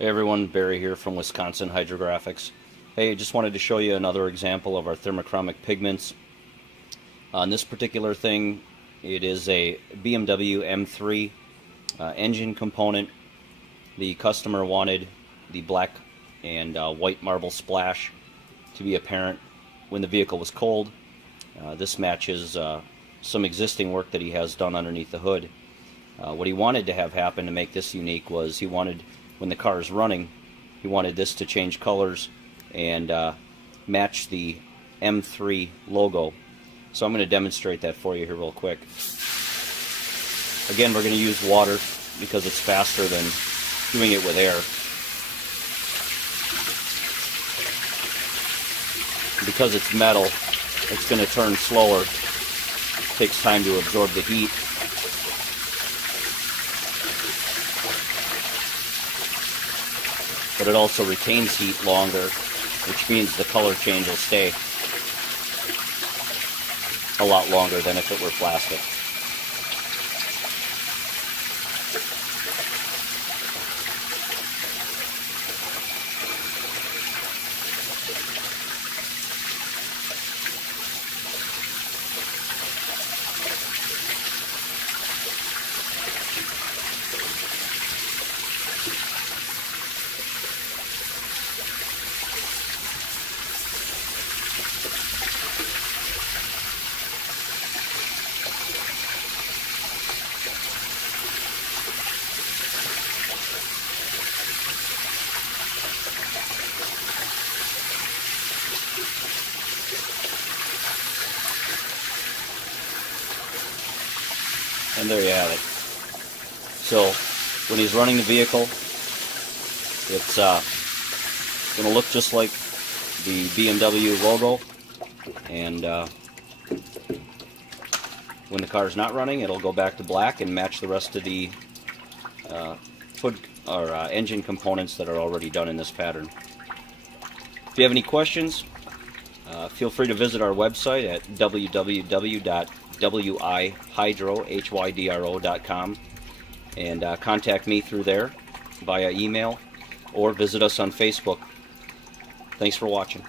Hey everyone, Barry here from Wisconsin Hydrographics. Hey, just wanted to show you another example of our thermochromic pigments. On this particular thing, it is a BMW M3 engine component. The customer wanted the black and white marble splash to be apparent when the vehicle was cold. This matches some existing work that he has done underneath the hood. What he wanted to have happen to make this unique was he wanted, when the car is running, he wanted this to change colors and match the M3 logo. So I'm going to demonstrate that for you here real quick. Again, we're going to use water because it's faster than doing it with air. Because it's metal, it's going to turn slower. It takes time to absorb the heat. But it also retains heat longer, which means the color change will stay a lot longer than if it were plastic. And there you have it. So when he's running the vehicle, it's going to look just like the BMW logo, and when the car is not running, it'll go back to black and match the rest of the hood or engine components that are already done in this pattern. If you have any questions, feel free to visit our website at www.wihydro.com and contact me through there via email or visit us on Facebook. Thanks for watching.